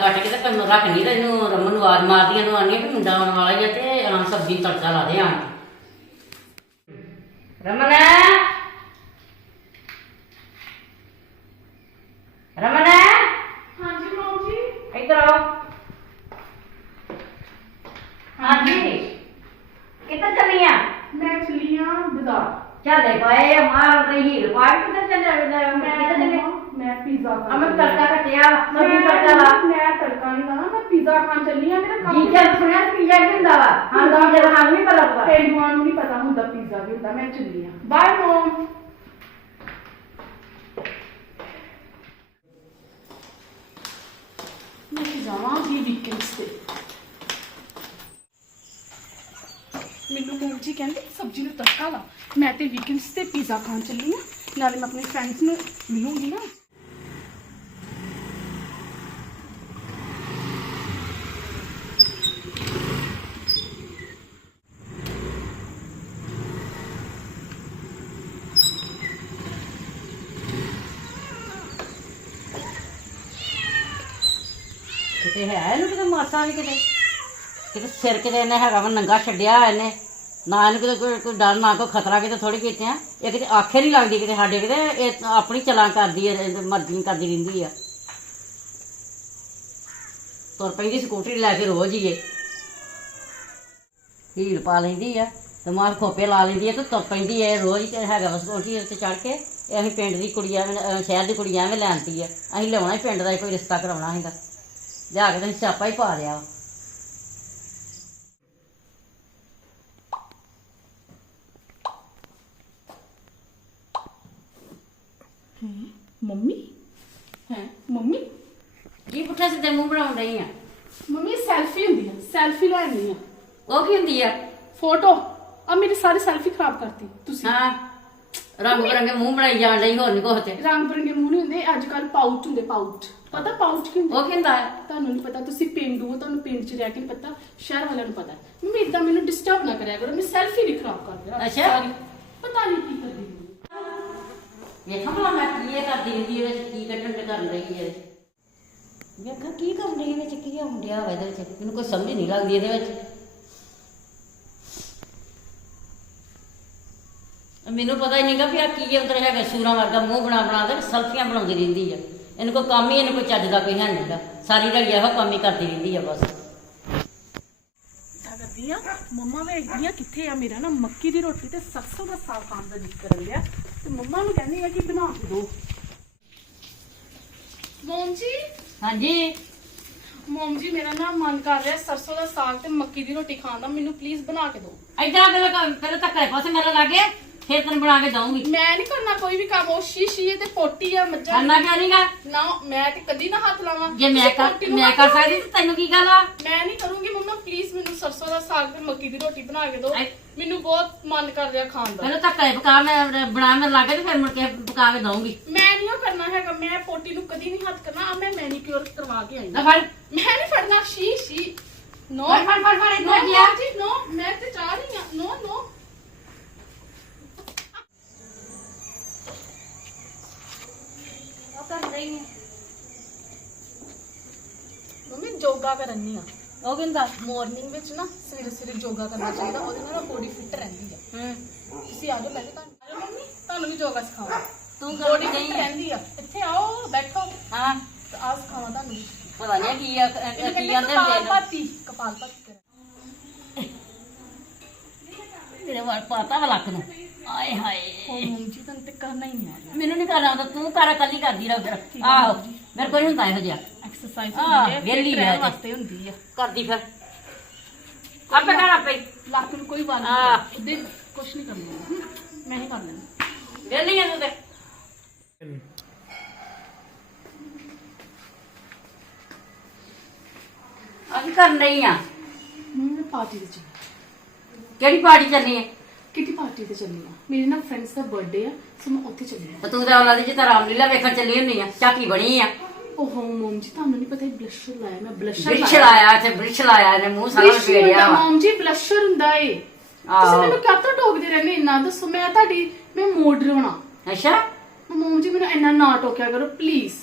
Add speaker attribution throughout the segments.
Speaker 1: ਕੱਟ ਕੇ ਤੇ ਕੰਨ ਰੱਖ ਲਈ ਤੇ ਇਹਨੂੰ ਰਮਨ ਨੂੰ ਆਵਾਜ਼ ਮਾਰਦੀਆਂ ਨੂੰ ਆਣੀ ਕਿ ਮੁੰਡਾ ਆਉਣ ਵਾਲਾ ਆ ਤੇ ਆਂ ਸਬਜ਼ੀ ਨੂੰ ਤੜਕਾ ਲਾ ਦੇ ਆਣ ਰਮਨ। ਰਮਨ।
Speaker 2: ਹਾਂਜੀ ਮਾਮ ਜੀ।
Speaker 1: ਇੱਧਰ ਆਓ। ਹਾਂਜੀ। ਕਿੱਧਰ ਚੱਲੀ ਆ?
Speaker 2: ਮੈਂ ਚੱਲੀ ਆ ਬਾਜ਼ਾਰ।
Speaker 1: ਚੱਲੇ ਪਏ ਮਾਰ ਰਹੀ ਹੀਲ ਪਾੜ ਕਿੱਧਰ ਚੱਲਿਆ
Speaker 2: ਮੈਂ
Speaker 1: ਕਿੱਧਰ ਚੱਲੇ?
Speaker 2: ਮੈਂ ਪੀਜ਼ਾ
Speaker 1: ਅਮਨ
Speaker 2: ਚੱਲੀ
Speaker 1: ਤੜਕਾ ਕੱਟਿਆ
Speaker 2: ਮੈਂ-
Speaker 1: ਤੜਕਾ ਲਾ।
Speaker 2: ਪੀਜ਼ਾ ਖਾਣ ਚੱਲੀ ਆ ਮੇਰਾ ਕੰਮ
Speaker 1: ਜੀ ਚੱਲ ਸੁਣਿਆ ਪੀਜ਼ਾ ਕੀ ਹੁੰਦਾ ਵਾ? ਹਾਂ ਤਾਂ ਜਦ ਹਾਂ ਨਹੀਂ ਪਤਾ ਵਾ
Speaker 2: ਪੇਂਡੂਆਂ ਨੂੰ ਨਹੀਂ ਪਤਾ ਹੁੰਦਾ ਪੀਜ਼ਾ ਕੀ ਹੁੰਦਾ ਮੈਂ ਚੱਲੀ ਆ। ਬਾਏ ਮਮ ਮੈਂ ਜਾਵਾਂਗੀ ਵੀਕਐਂਡਸ ਤੇ? ਮੈਨੂੰ ਮਮ ਜੀ ਕਹਿੰਦੇ ਸਬਜ਼ੀ ਨੂੰ ਤੜਕਾ ਲਾ। ਮੈਂ ਤੇ ਵੀਕਐਂਡਸ ਤੇ ਪੀਜ਼ਾ ਖਾਣ ਚੱਲੀ ਆ। ਨਾਲੇ ਮੈਂ ਆਪਣੇ ਫਰੈਂਡਸ ਨੂੰ ਮਿਲੂੰਗੀ ਨਾ।
Speaker 1: ਕਿਤੇ ਹੈ ਇਹਨੂੰ ਕਿਤੇ ਮਾਸਾ ਵੀ ਕਿਤੇ। ਕਿਤੇ ਸਿਰ ਕਿਤੇ ਇਹਨੇ ਹੈਗਾ ਵਾ, ਨੰਗਾ ਛੱਡਿਆ ਇਹਨੇ। ਨਾ ਇਹਨੂੰ ਕਿਤੇ ਕੋਈ- ਕੋਈ ਡਰ, ਨਾ ਕੋਈ ਖਤਰਾ ਕਿਤੇ ਥੋੜੀ ਕੀਤੇ ਆ। ਇਹ ਕਿਤੇ ਆਖੇ ਨਹੀਂ ਲੱਗਦੀ ਕਿਤੇ, ਸਾਡੇ ਕਿਤੇ ਇਹ ਆਪਣੀ ਚਲਾਂ ਕਰਦੀ ਹੈ ਇਹ ਮਰਜ਼ੀ ਕਰਦੀ ਰਹਿੰਦੀ ਆ। ਤੁਰ ਪੈਂਦੀ ਸਕੂਟਰੀ ਲੈ ਕੇ ਰੋਜ਼ ਹੀ ਇਹ। ਹੀਲ ਪਾ ਲੈਂਦੀ ਆ ਤੇ ਮਾਰ ਖੋਪੇ ਲਾ ਲੈਂਦੀ ਆ ਤੇ ਤੁਰ ਪੈਂਦੀ ਐ ਰੋਜ਼ ਹੀ ਤੇ ਹੈਗਾ ਵਾ ਸਕੂਟਰੀ ਤੇ ਚੜ ਕੇ। ਇਹ ਅਸੀਂ ਪਿੰਡ ਦੀ ਕੁੜੀਆਂ ਐਵੇਂ, ਅਹ ਸ਼ਹਿਰ ਦੀ ਕੁੜੀ ਐਵੇਂ ਲੈਣਤੀ ਆ। ਅਸੀਂ ਲਿਆਉਣਾ ਹੀ ਪਿੰਡ ਦਾ ਹੀ, ਕੋਈ ਰਿਸ਼ਤਾ ਕਰਾਉਣਾ ਹੈਗਾ ਲਿਆ ਕੇ ਤੇ ਸਿਆਪਾ ਹੀ ਪਾ ਲਿਆ।
Speaker 2: ਮੰਮੀ? ਹੈ? ਮੰਮੀ?
Speaker 1: ਕੀ ਪੁੱਠਾ ਸਿੱਧੇ ਮੂੰਹ ਬਣਾਉਣ ਰਹੀ ਆ?
Speaker 2: ਮੰਮੀ ਸੈਲਫੀ ਹੁੰਦੀ ਆ। ਸੈਲਫੀ ਲੈਣੀ ਆ।
Speaker 1: ਉਹ ਕੀ ਹੁੰਦੀ ਆ?
Speaker 2: ਫੋਟੋ। ਆ ਮੇਰੀ ਸਾਰੀ ਸੈਲਫੀ ਖਰਾਬ ਕਰਤੀ। ਤੁਸੀਂ?
Speaker 1: ਹਾਂ। ਰੰਗ ਬਰੰਗੇ ਮੂੰਹ ਬਣਾਈ ਜਾਣ ਲਈ ਹੋਰ ਨਹੀਂ ਕੁਛ ਤੇ
Speaker 2: ਰੰਗ ਬਰੰਗੇ ਮੂੰਹ ਨਹੀਂ ਹੁੰਦੇ ਅੱਜ ਕੱਲ ਪਾਊਚ ਹੁੰਦੇ ਪਾਊਚ ਪਤਾ ਪਾਊਚ ਕੀ ਹੁੰਦੇ
Speaker 1: ਉਹ ਕੀ ਹੁੰਦਾ ਹੈ?
Speaker 2: ਤੁਹਾਨੂੰ ਨਹੀਂ ਪਤਾ ਤੁਸੀਂ ਪਿੰਡੂ ਹੋ ਤੁਹਾਨੂੰ ਪਿੰਡ 'ਚ ਰਹਿ ਕੇ ਨਹੀਂ ਪਤਾ ਸ਼ਹਿਰ ਵਾਲਿਆਂ ਨੂੰ ਪਤਾ ਮੰਮੀ ਇਦਾਂ ਮੈਨੂੰ ਡਿਸਟਰਬ ਨਾ ਕਰਿਆ ਕਰੋ ਮੈਂ ਸੈਲਫੀ ਨਹੀਂ ਖਰਾਬ ਕਰਦੇ ਰਾਤ
Speaker 1: ਅੱਛਾ।
Speaker 2: ਸਾਰੀ। ਪਤਾ ਨਹੀਂ ਕੀ ਕਰਦੀ ਮੰਮੀ।
Speaker 1: ਵੇਖਾਂ ਭਲਾ ਮੈਂ ਕੀ ਇਹ ਕਰਦੀ ਰਹਿੰਦੀ ਇਹਦੇ ਵਿੱਚ ਕੀ ਕੱਢਣ ਤੇ ਕਰਨ ਰਹੀ ਹੈ ਵੇਖਾਂ ਕੀ ਕਰਨ ਰਹੀ ਵਿੱਚ ਕੀ ਹੋਣ ਡਿਆ ਵਾ ਇਹਦੇ ਵਿੱਚ ਮੈਨੂੰ ਕੋਈ ਸਮਝ ਨਹੀਂ ਲੱਗਦੀ ਇਹਦੇ ਵਿੱਚ ਮੈਨੂੰ ਪਤਾ ਹੀ ਨਹੀਂਗਾ ਵੀ ਆ ਕੀ ਅੰਦਰ ਹੈਗਾ ਸੂਰਾਂ ਵਰਗਾ ਮੂੰਹ ਬਣਾ ਬਣਾ ਕੇ ਸਲਫੀਆਂ ਬਣਾਉਂਦੀ ਰਹਿੰਦੀ ਆ। ਇਹਨੂੰ ਕੋਈ ਕੰਮ ਹੀ ਇਹਨੂੰ ਕੋਈ ਚੱਜ ਦਾ ਕੋਈ ਹੈ ਨਹੀਂਗਾ। ਸਾਰੀ ਦਿਹਾੜੀ ਇਹੋ ਕੰਮ ਹੀ ਕਰਦੀ ਰਹਿੰਦੀ ਆ ਬਸ।
Speaker 2: ਤਾਂ ਕਰਦੀ ਆ? ਮੰਮਾ ਵੇਖਦੀ ਆ ਕਿੱਥੇ ਆ ਮੇਰਾ ਨਾ ਮੱਕੀ ਦੀ ਰੋਟੀ ਤੇ ਸਰਸੋਂ ਦਾ ਸਾਗ ਖਾਣ ਦਾ ਜਿੱਤ ਕਰਨ ਲਿਆ ਤੇ ਮੰਮਾ ਨੂੰ ਕਹਿੰਦੀ ਆ ਕਿ ਬਣਾ ਕੇ ਦਿਓ ਮੋਮ ਜੀ?
Speaker 1: ਹਾਂਜੀ।
Speaker 2: ਮੋਮ ਜੀ ਮੇਰਾ ਨਾ ਮਨ ਕਰ ਰਿਹਾ ਸਰਸੋਂ ਦਾ ਸਾਗ ਤੇ ਮੱਕੀ ਦੀ ਰੋਟੀ ਖਾਣ ਦਾ। ਮੈਨੂੰ ਪਲੀਜ਼ ਬਣਾ ਕੇ ਦਿਓ
Speaker 1: ਏਦਾਂ ਪਹਿਲਾਂ ਕੰਮ- ਪਹਿਲਾਂ ਧੱਕੇ ਪਾਸੇ ਮੇਰੇ ਲਾਗੇ ਫਿਰ ਤੈਨੂੰ ਬਣਾ ਕੇ ਦਊਂਗੀ।
Speaker 2: ਮੈਂ ਨਹੀਂ ਕਰਨਾ ਕੋਈ ਵੀ ਕੰਮ ਉਹ ਸ਼ੀਸ਼ੀ ਤੇ ਪੋਟੀ ਆ ਮੱਝਾਂ
Speaker 1: ਕਰਨਾ ਕਿਉਂ ਨਹੀਂਗਾ
Speaker 2: ਨਾ ਮੈਂ ਤੇ ਕਦੀ ਨਾ ਹੱਥ ਲਾਵਾਂ।
Speaker 1: ਜੇ ਮੈਂ
Speaker 2: ਤੁਸੀਂ
Speaker 1: ਕਰ
Speaker 2: ਨੂੰ
Speaker 1: ਮੈਂ
Speaker 2: ਹੱਥ
Speaker 1: ਕਰ? ਸਕਦੀ ਤੇ ਤੈਨੂੰ ਕੀ ਗੱਲ ਆ?
Speaker 2: ਮੈਂ ਨਹੀਂ ਕਰੂੰਗੀ ਮੰਮਾ ਪਲੀਜ਼ ਮੈਨੂੰ ਸਰਸੋਂ ਦਾ ਸਾਗ ਤੇ ਮੱਕੀ ਦੀ ਰੋਟੀ ਬਣਾ ਕੇ ਦਿਓ। ਮੈਨੂੰ ਬਹੁਤ ਮਨ ਕਰ ਰਿਹਾ ਖਾਣ ਦਾ।
Speaker 1: ਪਹਿਲਾਂ ਧੱਕੇ ਪਕਾ ਮੈਂ ਬਣਾ ਮੈਂ ਲਾਗੇ ਤੇ ਫਿਰ ਮੁੜ ਕੇ ਪਕਾ ਕੇ ਦਊਂਗੀ।
Speaker 2: ਮੈਂ ਨਹੀਂ ਉਹ ਕਰਨਾ ਹੈਗਾ ਮੈਂ ਪੋਟੀ ਨੂੰ ਕਦੀ ਨਹੀਂ ਹੱਥ ਕਰਨਾ। ਆ ਮੈਂ ਮੈਨੀਕਿਉਰ ਕਰਵਾ ਕੇ ਆਈ
Speaker 1: ਨਾ
Speaker 2: ਹਾਂ।
Speaker 1: ਫੜ।
Speaker 2: ਮੈਂ ਨਹੀਂ ਫੜਨਾ ਸ਼ੀ ਸ਼ੀ। ਨੋ
Speaker 1: ਫੜ ਫੜ ਫੜ ਫੜ
Speaker 2: ਨੋ
Speaker 1: ਇੱਧਰ ਗਿਆ
Speaker 2: ਜੀ ਨੋ ਮੈਂ ਤੇ ਚਾਹ ਰਹੀ ਹਾਂ ਨੋ ਨੋ
Speaker 1: ਉਹ ਕਰ ਰਹੀ
Speaker 2: ਮੰਮੀ ਯੋਗਾ ਕਰਨੀ ਆ।
Speaker 1: ਉਹ ਕਹਿੰਦਾ
Speaker 2: ਮਾਰਨਿੰਗ ਵਿੱਚ ਨਾ ਸਵੇਰੇ ਸਵੇਰੇ ਯੋਗਾ ਕਰਨਾ ਚਾਹੀਦਾ ਉਹਦੇ ਨਾਲ ਬੋਡੀ ਫਿੱਟ ਰਹਿੰਦੀ ਆ।
Speaker 1: ਹੂੰ।
Speaker 2: ਤੁਸੀਂ ਆ ਜਾਓ ਪਹਿਲੇ ਤੁਹਾਨੂੰ ਆ ਜਾਓ ਮੰਮੀ ਤੁਹਾਨੂੰ ਵੀ ਯੋਗਾ ਸਿਖਾਵਾਂ।
Speaker 1: ਤੂੰ
Speaker 2: ਬੋਡੀ
Speaker 1: ਕਰ
Speaker 2: ਫਿੱਟ
Speaker 1: ਗਈ
Speaker 2: ਰਹਿੰਦੀ ਆ। ਇੱਥੇ ਆਓ ਬੈਠੋ।
Speaker 1: ਹਾਂ।
Speaker 2: ਤੇ ਆ ਸਿਖਾਵਾਂ ਤੁਹਾਨੂੰ। ਵੀ।
Speaker 1: ਪਤਾ ਨਹੀਂ ਕੀ ਆ
Speaker 2: ਇਹਨੂੰ
Speaker 1: ਕੀ
Speaker 2: ਕਹਿੰਦੇ
Speaker 1: ਆਂਦੇ
Speaker 2: ਕਪਾਲ ਭਾਤੀ ਕਪਾਲ ਭਾਤੀ ਕਰ।
Speaker 1: ਤੇਰੇ ਵਾਲ ਪਾਤਾ ਵਾ ਲੱਕ ਨੂੰ। ਆਏ ਹਾਏ।
Speaker 2: ਹੁਣ ਮੰਮੀ ਜੀ ਤੁਹਾਨੂੰ ਤੇ ਕਰਨਾ ਹੀ ਨਹੀਂ ਆ।
Speaker 1: ਮੈਨੂੰ ਨਹੀਂ ਕਰਨਾ ਆਉਂਦਾ ਤੂੰ ਕਰ ਕੱਲੀ ਕਰਦੀ ਰਹਿ ਫਿਰ। ਆਹੋ ਮੇਰੇ ਕੋਲ ਨਹੀਂ ਹੁੰਦਾ ਇਹੋ ਜਿਹਾ।
Speaker 2: ਐਕਸਰਸਾਈਜ਼ ਹੁੰਦੀ ਹੈ
Speaker 1: ਵਿਹਲੀ
Speaker 2: ਫਿੱਟ
Speaker 1: ਆ
Speaker 2: ਰਹਿਣ
Speaker 1: ਅੱਜ।
Speaker 2: ਵਾਸਤੇ ਹੁੰਦੀ ਆ।
Speaker 1: ਕਰਦੀ ਫਿਰ। ਆਪੇ ਕਰ ਆਪੇ।
Speaker 2: ਲੱਕ ਨੂੰ ਕੋਈ। ਨਹੀਂ ਉਹਦੇ ਕੁਝ ਨਹੀਂ ਕਰਨਾ। ਮੈਂ ਹੀ ਕਰ ਲੈਣਾ
Speaker 1: ਵੇਲੀ ਆ ਤੂੰ ਤੇ। ਅਸੀਂ ਕਰਨ ਰਹੀ ਆ।
Speaker 2: ਮੈਂ ਪਾਰਟੀ
Speaker 1: ਕਿਹੜੀ ਚੱਲਣੀ ਹੈ
Speaker 2: ਕਿੱਟੀ ਪਾਰਟੀ ਤੇ ਚੱਲੀ ਆ? ਮੇਰੇ ਨਾਲ ਫਰੈਂਡਸ ਦਾ ਬਰਥਡੇ ਆ ਸੋ ਮੈਂ ਉੱਥੇ ਚੱਲੀ ਆ।
Speaker 1: ਤੇ ਤੂੰ ਤਾਂ ਉਹਨਾਂ ਦੀ ਜਿੱਤਾ ਰਾਮਲੀਲਾ ਵੇਖਣ ਚੱਲੀ ਹੁੰਨੀ ਆ ਚਾਕੀ ਬਣੀ ਆ।
Speaker 2: ਓਹੋ ਮਮ ਜੀ ਤੁਹਾਨੂੰ ਨਹੀਂ ਪਤਾ ਇਹ ਬਲਸ਼ਰ ਲਾਇਆ ਮੈਂ ਬਲਸ਼ਰ
Speaker 1: ਬ੍ਰਿਸ਼ ਲਾਇਆ। ਤੇ ਬ੍ਰਿਸ਼ ਲਾਇਆ ਇਹਨੇ ਮੂੰਹ ਸਾਰਾ ਫੇੜਿਆ ਵਾ।
Speaker 2: ਮਮ ਜੀ ਬਲਸ਼ਰ ਹੁੰਦਾ ਏ। ਤੁਸੀਂ ਮੈਨੂੰ ਕਾਹਤੋਂ ਟੋਕਦੇ ਰਹਿੰਦੇ ਇੰਨਾ ਦੱਸੋ ਮੈਂ ਤੁਹਾਡੀ ਮੈਂ ਮੋਡਲ ਹੋਣਾ
Speaker 1: ਅੱਛਾ।
Speaker 2: ਮਮ ਜੀ ਮੈਨੂੰ ਇੰਨਾ ਨਾ ਟੋਕਿਆ ਕਰੋ ਪਲੀਜ਼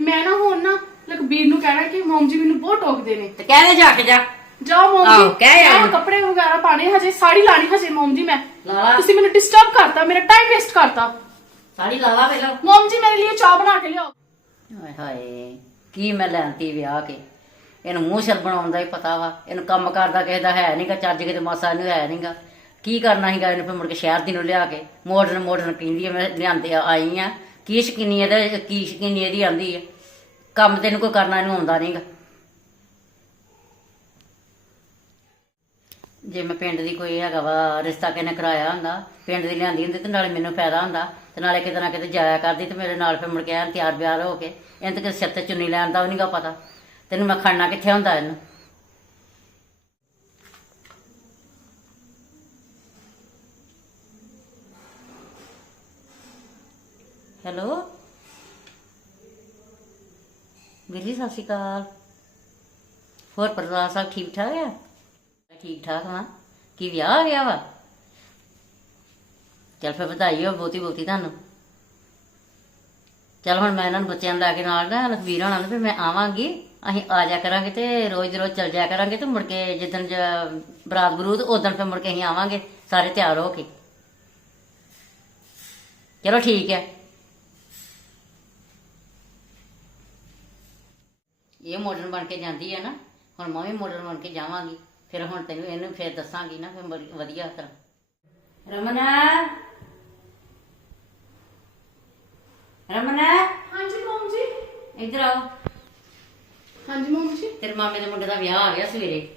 Speaker 2: ਮੈਂ ਨਾ ਹੁਣ ਨਾ ਲਖਬੀਰ ਨੂੰ ਕਹਿਣਾ ਕਿ ਮਮ ਜੀ ਮੈਨੂੰ ਬਹੁਤ ਟੋਕਦੇ ਨੇ।
Speaker 1: ਤੇ ਕਹਿ ਦੇ ਜਾ ਕੇ ਜਾ।
Speaker 2: ਜਾਓ ਮਮ
Speaker 1: ਆਹੋ,
Speaker 2: ਜੀ
Speaker 1: ਕਹਿ।
Speaker 2: ਮੈਂ ਕੱਪੜੇ ਵਗੈਰਾ ਪਾਣੇ ਹਜੇ ਸਾੜੀ ਲਾਣੀ ਹਜੇ ਮਮ ਜੀ ਮੈਂ।
Speaker 1: ਲਾ ਲਾ
Speaker 2: ਤੁਸੀਂ ਮੈਨੂੰ ਡਿਸਟਰਬ ਕਰਤਾ ਮੇਰਾ ਟਾਈਮ ਵੇਸਟ ਕਰਤਾ।
Speaker 1: ਸਾੜੀ ਲਾ ਲਾ ਪਹਿਲਾਂ।
Speaker 2: ਮਮ ਜੀ ਮੇਰੇ ਲਈ ਚਾਹ ਬਣਾ ਕੇ ਲਿਆਓ।
Speaker 1: ਹਾਏ ਹਾਏ ਕੀ ਮੈਂ ਲੈਣਤੀ ਵਿਆਹ ਕੇ। ਇਹਨੂੰ ਮੂੰਹ ਸਿਰ ਬਣਾਉਣ ਦਾ ਹੀ ਪਤਾ ਵਾ। ਇਹਨੂੰ ਕੰਮ ਕਰਦਾ ਕਿਸੇ ਦਾ ਹੈ ਨਹੀਂਗਾ ਚੱਜ ਕਿਤੇ ਮਾਸਾ ਇਹਨੂੰ ਹੈ ਨਹੀਂਗਾ ਕੀ ਕਰਨਾ ਸੀਗਾ ਇਹਨੂੰ ਫਿਰ ਮੁੜ ਕੇ ਸ਼ਹਿਰ ਦੀ ਨੂੰ ਲਿਆ ਕੇ। ਮੋਡਰਨ ਮੋਡਰਨ ਕਹਿੰਦੀ ਆ ਮੈਂ ਲਿਆਂਦੇ ਆ- ਆਈ ਆ। ਕੀ ਸ਼ਕੀਨੀ ਇਹਦਾ ਕੀ ਸ਼ਕੀਨੀ ਇਹਦੀ ਆਂਦੀ ਆ। ਕੰਮ ਤੈਨੂੰ ਕੋਈ ਕਰਨਾ ਇਹਨੂੰ ਆਉਂਦਾ ਨਹੀਂਗਾ ਜੇ ਮੈਂ ਪਿੰਡ ਦੀ ਕੋਈ ਹੈਗਾ ਵਾ, ਰਿਸ਼ਤਾ ਕਿਨੇ ਕਰਾਇਆ ਹੁੰਦਾ, ਪਿੰਡ ਦੀ ਲਿਆਂਦੀ ਹੁੰਦੀ ਤੇ ਨਾਲੇ ਮੈਨੂੰ ਫਾਇਦਾ ਹੁੰਦਾ, ਤੇ ਨਾਲੇ ਕਿਤੇ ਨਾ ਕਿਤੇ ਜਾਇਆ ਕਰਦੀ ਤੇ ਮੇਰੇ ਨਾਲ ਫਿਰ ਮੁੜ ਕੇ ਐਨ ਤਿਆਰ ਬਿਆਰ ਹੋ ਕੇ, ਇਹਨਾਂ ਤੇ ਕਿਸੇ ਸਿਰ ਤੇ ਚੁੰਨੀ ਲੈਣ ਦਾ ਉਹ ਨਹੀਂਗਾ ਪਤਾ। ਤੈਨੂੰ ਮੈਂ ਖੜਨਾ ਕਿੱਥੇ ਹੁੰਦਾ ਇਹਨੂੰ? ਹੈਲੋ? ਵੀਰ ਜੀ, ਸਤਿ ਸ਼੍ਰੀ ਅਕਾਲ। ਹੋਰ ਪਰਿਵਾਰ ਸਾਹਿਬ ਠੀਕ ਠਾਕ ਆ? ਠੀਕ ਠਾਕ ਵਾ ਕੀ ਵਿਆਹ ਆ ਗਿਆ ਵਾ? ਚੱਲ ਫਿਰ ਵਧਾਈ ਹੋ ਬਹੁਤੀ ਬਹੁਤੀ ਤੁਹਾਨੂੰ। ਚੱਲ ਹੁਣ ਮੈਂ ਇਹਨਾਂ ਨੂੰ ਬੱਚਿਆਂ ਨੂੰ ਕੇ ਨਾਲ ਨਾ ਲਖਵੀਰ ਹੋਣਾ ਨੂੰ ਫਿਰ ਮੈਂ ਆਵਾਂਗੀ। ਅਸੀਂ ਆ ਜਾ ਕਰਾਂਗੇ ਤੇ ਰੋਜ਼ ਦੀ ਰੋਜ਼ ਚੱਲ ਜਾ ਕਰਾਂਗੇ ਤੇ ਮੁੜ ਕੇ ਜਿੱਦਣ ਬਰਾਤ ਬਰੂਦ ਉਦੋਂ ਫਿਰ ਮੁੜ ਕੇ ਅਸੀਂ ਆਵਾਂਗੇ, ਸਾਰੇ ਤਿਆਰ ਹੋ ਕੇ। ਚਲੋ ਠੀਕ ਹੈ। ਇਹ ਮਾਡਰਨ ਬਣ ਕੇ ਜਾਂਦੀ ਹੈ ਨਾ, ਹੁਣ ਮੈਂ ਵੀ ਮਾਡਰਨ ਬਣ ਕੇ ਜਾਵਾਂਗੀ। ਫਿਰ ਹੁਣ ਤੈਨੂੰ ਇਹਨੂੰ ਫਿਰ ਦੱਸਾਂਗੀ ਨਾ ਫਿਰ ਬੜੀ ਵਧੀਆ ਤਰ੍ਹਾਂ। ਰਮਨਾ। ਰਮਨਾ।
Speaker 2: ਹਾਂਜੀ ਮਮ ਜੀ।
Speaker 1: ਇੱਧਰ ਆਓ।
Speaker 2: ਹਾਂਜੀ ਮਮ ਜੀ।
Speaker 1: ਤੇਰੇ ਮਾਮੇ ਦੇ ਮੁੰਡੇ ਦਾ ਵਿਆਹ ਆ ਗਿਆ ਸਵੇਰੇ।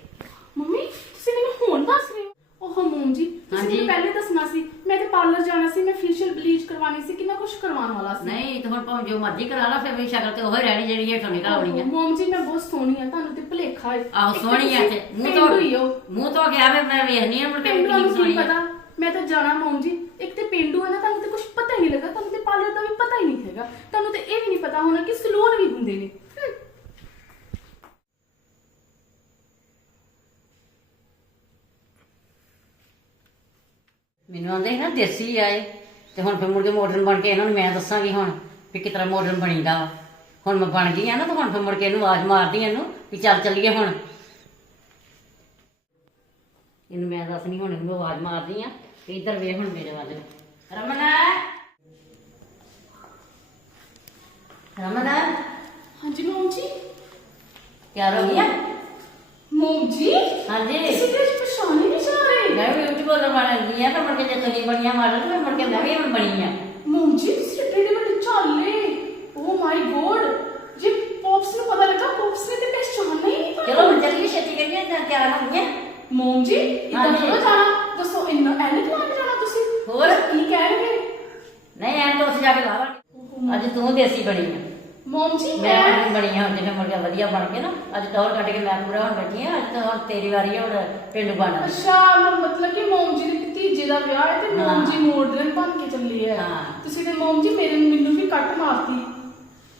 Speaker 2: ਮੰਮੀ ਤੁਸੀਂ ਮੈਨੂੰ ਹੁਣ ਦੱਸ ਰਹੇ ਹੋ? ਓਹ ਮਮ ਜੀ ਤੁਸੀਂ। ਮੈਨੂੰ ਪਹਿਲੇ ਦੱਸਣਾ ਸੀ। ਮੈਂ ਤੇ ਪਾਰਲਰ ਜਾਣਾ ਸੀ ਮੈਂ ਫੇਸ਼ੀਅਲ ਬਲੀਚ ਕਰਵਾਉਣੀ ਸੀ ਕਿੰਨਾ ਕੁਝ ਕਰਵਾਉਣ ਵਾਲਾ ਸੀ।
Speaker 1: ਨਹੀਂ ਤੇ ਹੁਣ ਭਾਵੇਂ ਜੋ ਮਰਜ਼ੀ ਕਰਾ ਲਾ ਫਿਰ ਵੀ ਸ਼ਕਲ ਤੇ ਉਹ ਰਹਿਣੀ ਜਿਹੜੀ ਹੇਠੋਂ ਨਿਕਲ ਆਉਣੀ ਆ।
Speaker 2: ਮਮ ਜੀ ਮੈਂ ਬਹੁਤ ਸੋਹਣੀ ਆ ਤੁਹਾਨੂੰ ਤੇ ਭੁਲੇਖਾ ਹੈ
Speaker 1: ਆਹੋ ਸੋਹਣੀ ਆ ਤੇ ਮੂੰਹ ਤੋਂ ਮੂੰਹ ਤੋਂ ਗਿਆ ਫਿਰ ਮੈਂ ਵੇਖਣੀ ਆ ਮੁੜ ਕੇ
Speaker 2: ਕੀ। ਪਤਾ? ਮੈਂ ਤਾਂ ਜਾਣਾ ਮਮ ਜੀ ਇੱਕ ਤੇ ਪਿੰਡੂ ਹੈ ਨਾ ਤੁਹਾਨੂੰ ਤੇ ਕੁਝ ਪਤਾ ਹੀ ਨਹੀਂ ਲੱਗਾ ਤੁਹਾਨੂੰ ਤੇ ਪਾਰਲਰ ਦਾ ਵੀ ਪਤਾ ਹੀ ਨਹੀਂ ਹੈਗਾ। ਤੁਹਾਨੂੰ ਤੇ ਇਹ ਵੀ ਨਹੀਂ ਪਤਾ ਹੋਣਾ ਕਿ ਸਲੂਨ ਵੀ ਹੁੰਦੇ ਨੇ।
Speaker 1: ਆਂਦੇ ਸੀ ਨਾ ਦੇਸੀ ਆਏ ਤੇ ਹੁਣ ਫਿਰ ਕੇ ਮਾਡਰਨ ਬਣ ਕੇ ਇਹਨਾਂ ਨੂੰ ਮੈਂ ਦੱਸਾਂਗੀ ਹੁਣ ਵੀ ਕਿਸ ਤਰ੍ਹਾਂ ਮਾਡਰਨ ਬਣੀਦਾ ਵਾ। ਹੁਣ ਮੈਂ ਬਣ ਗਈ ਆ ਨਾ ਤਾਂ ਹੁਣ ਫਿਰ ਮੁੜ ਕੇ ਇਹਨੂੰ ਆਵਾਜ਼ ਮਾਰਦੀ ਆ ਇਹਨੂੰ ਵੀ ਚੱਲ ਚੱਲੀਏ ਹੁਣ। ਇਹਨੂੰ ਮੈਂ ਦੱਸਣੀ ਹੁਣ ਇਹਨੂੰ ਆਵਾਜ਼ ਮਾਰਦੀ ਆ ਵੀ ਇੱਧਰ ਵੇਖ ਹੁਣ ਮੇਰੇ ਵੱਲ। ਰਮਨ? ਰਮਨ?
Speaker 2: ਹਾਂਜੀ ਮਮ ਜੀ।
Speaker 1: ਤਿਆਰ ਹੋ ਗਈਆਂ
Speaker 2: ਮਮ ਜੀ?
Speaker 1: ਹਾਂਜੀ
Speaker 2: ਤੁਸੀਂ ਤੇ ਅੱਜ ਪਛਾਣ ਹੀ ਨਹੀਂ ਜਾ ਰਹੇ
Speaker 1: ਮੈਂ ਵੀ ਉੱਚ ਗਈ ਆ ਤਾਂ ਮੁੜ ਕੇ ਜੇ ਤੁਸੀਂ ਬਣੀਆਂ ਮਾਡਲ ਤੇ ਮੁੜ ਕੇ ਮੈਂ ਵੀ ਹੁਣ ਬਣੀ ਆ।
Speaker 2: ਮਮ ਜੀ ਤੁਸੀਂ ਏਡੇ ਵੱਡੇ ਚਾਲੇ ਓ ਮਾਈ ਗੋਡ ਜੀ ਪੌਪਸ ਨੂੰ ਪਤਾ ਲੱਗਾ ਪੌਪਸ ਨੇ ਤੇ ਪਛਾਣਨਾ ਹੀ ਨਹੀਂ
Speaker 1: ਚਲੋ ਹੁਣ ਚੱਲੀਏ ਛੇਤੀ ਕਰੀਏ ਤਾਂ ਤਿਆਰ ਹੋ ਗਈਆਂ।
Speaker 2: ਮਮ ਜੀ ਇਦਾਂ
Speaker 1: ਹਾਂਜੀ।
Speaker 2: ਕਿਉਂ ਜਾਣਾ। ਦੱਸੋ ਇੰਨਾ ਐਨਕ ਲਾ ਕੇ ਜਾਣਾ ਤੁਸੀਂ?
Speaker 1: ਹੋਰ?
Speaker 2: ਕੀ ਕਹਿਣਗੇ?
Speaker 1: ਨਹੀਂ ਐਂ ਤਾਂ ਉੱਥੇ ਜਾ ਕੇ ਲਾਵਾਂਗੇ ਅੱਜ ਤੂੰ ਦੇਸੀ ਬਣੀ ਆ।
Speaker 2: ਮਮ ਜੀ
Speaker 1: ਮੈਂ
Speaker 2: ਮੈਂ
Speaker 1: ਆਪਣੀ ਬਣੀ ਆ ਹੁਣ ਜਿਵੇਂ ਮੁੜ ਕੇ ਵਧੀਆ ਬਣ ਕੇ ਨਾ। ਅੱਜ ਟੌਰ ਕੱਢ ਕੇ ਮੈਂ ਪੂਰਾ ਹੁਣ ਬੈਠੀ ਆ ਅੱਜ ਤਾਂ ਹੁਣ ਤੇਰੀ ਵਾਰੀ ਆ ਹੁਣ ਪਿੰਡ ਬਣਨ ਦੀ।
Speaker 2: ਅੱਛਾ ਮ- ਮਤਲਬ ਕਿ ਮਮ ਜੀ ਦੇ ਭਤੀਜੇ ਦਾ ਵਿਆਹ ਹੈ ਤੇ ਮਮ। ਜੀ ਮੋਡਰਨ ਬਣ ਕੇ ਚੱਲੀ ਹੈ।
Speaker 1: ਹਾਂ।
Speaker 2: ਤੁਸੀਂ ਤੇ ਮਮ ਜੀ ਮੇਰੇ ਮੈਨੂੰ ਵੀ ਕੱਟ ਮਾਰਤੀ।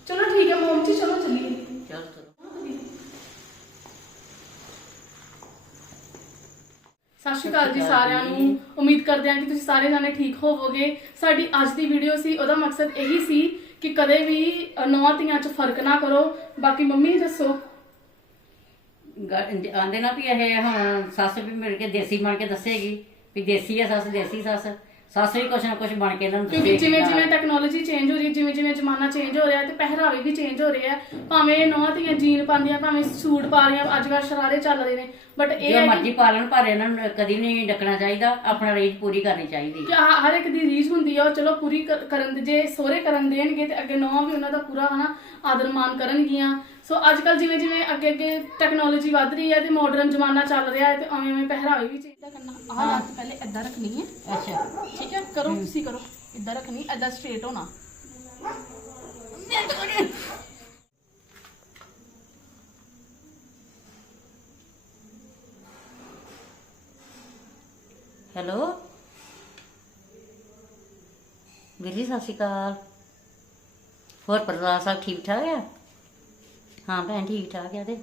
Speaker 2: ਚਲੋ ਠੀਕ ਹੈ ਮਮ ਜੀ ਚਲੋ ਚੱਲੀਏ।
Speaker 1: ਚਲ ਚਲੋ।
Speaker 2: ਸਤਿ ਸ਼੍ਰੀ ਅਕਾਲ ਜੀ ਸਾਰਿਆਂ ਨੂੰ। ਉਮੀਦ ਕਰਦੇ ਹਾਂ ਕਿ ਤੁਸੀਂ ਸਾਰੇ ਜਾਣੇ ਠੀਕ ਹੋਵੋਗੇ। ਸਾਡੀ ਅੱਜ ਦੀ ਵੀਡੀਓ ਸੀ ਉਹਦਾ ਮਕਸਦ ਇਹੀ ਸੀ ਕਿ ਕਦੇ ਵੀ ਨੌਂ ਧੀਆਂ 'ਚ ਫ਼ਰਕ ਨਾ ਕਰੋ। ਬਾਕੀ ਮੰਮੀ ਦੱਸੋ।
Speaker 1: ਆਂਦੇ ਨਾ ਵੀ ਇਹ ਹੁਣ ਸੱਸ ਵੀ ਮਿਲ ਕੇ ਦੇਸੀ ਬਣ ਕੇ ਦੱਸੇਗੀ। ਵੀ ਦੇਸੀ ਆ ਸੱਸ ਦੇਸੀ ਸੱਸ। ਸੱਸ ਵੀ ਕੁਛ ਨਾ ਕੁਛ ਬਣ ਕੇ ਇਹਨਾਂ ਨੂੰ
Speaker 2: ਕਿਉਂਕਿ
Speaker 1: ਦੱਸੇਗੀ
Speaker 2: ਜਿਵੇਂ। ਜਿਵੇਂ ਟੈਕਨੋਲੋਜੀ ਚੇਂਜ ਹੋ ਰਹੀ ਹੈ ਜਿਵੇਂ ਜਿਵੇਂ ਜ਼ਮਾਨਾ ਚੇਂਜ ਹੋ ਰਿਹਾ ਤੇ ਪਹਿਰਾਵੇ ਵੀ ਚੇਂਜ ਹੋ ਰਹੇ ਆ। ਭਾਵੇਂ ਨੌਂ ਧੀਆਂ ਜੀਨ ਪਾਉਂਦੀਆਂ ਭਾਵੇਂ ਸੂਟ ਪਾ ਰਹੀਆਂ ਅੱਜ ਕੱਲ੍ਹ ਸ਼ਰਾਰੇ ਚੱਲ ਰਹੇ ਨੇ। ਬਟ ਇਹ
Speaker 1: ਜੋ
Speaker 2: ਹੈ
Speaker 1: ਮਰਜ਼ੀ ਪਾਲਣ ਪਰ ਇਹਨਾਂ ਨੂੰ ਕਦੀ ਨਹੀਂ ਡੱਕਣਾ ਚਾਹੀਦਾ। ਆਪਣਾ ਰੀਝ ਪੂਰੀ ਕਰਨੀ ਚਾਹੀਦੀ
Speaker 2: ਕਿ ਹ- ਹਰ ਇੱਕ ਦੀ ਰੀਝ ਹੁੰਦੀ ਆ ਉਹ ਚਲੋ ਪੂਰੀ ਕਰ- ਕਰਨ ਦੇ ਜੇ ਸੋਹਰੇ ਕਰਨ ਦੇਣਗੇ ਤੇ ਅੱਗੇ ਨੌਂ ਵੀ ਉਹਨਾਂ ਦਾ ਪੂਰਾ ਹਨਾ ਆਦਰ ਮਾਨ ਕਰਨਗੀਆਂ। ਸੋ ਅੱਜ ਕੱਲ ਜਿਵੇਂ ਜਿਵੇਂ ਅੱਗੇ ਅੱਗੇ ਟੈਕਨੋਲੋਜੀ ਵੱਧ ਰਹੀ ਹੈ ਤੇ ਮਾਡਰਨ ਜ਼ਮਾਨਾ ਚੱਲ ਰਿਹਾ ਹੈ ਤੇ ਉਵੇਂ ਉਵੇਂ ਪਹਿਰਾਵੇ ਵੀ ਚੇਂਜ ਕਰਨਾ ਆਹ ਲੱਤ ਪਹਿਲੇ ਏਦਾਂ ਰੱਖਣੀ ਹੈ
Speaker 1: ਅੱਛਾ
Speaker 2: ਠੀਕ ਹੈ ਕਰੋ ਤੁਸੀਂ ਕਰੋ ਏਦਾਂ ਰੱਖਣੀ ਏਦਾਂ ਸਟ੍ਰੇਟ ਹੋਣਾ
Speaker 1: ਹੈਲੋ ਬਿੱਲੀ ਸਤਿ ਸ਼੍ਰੀ ਅਕਾਲ ਹੋਰ ਪਰਿਵਾਰ ਸਭ ਠੀਕ ਠਾਕ ਆ ਹਾਂ ਭੈਣ ਠੀਕ ਠਾਕ ਆ ਤੇ।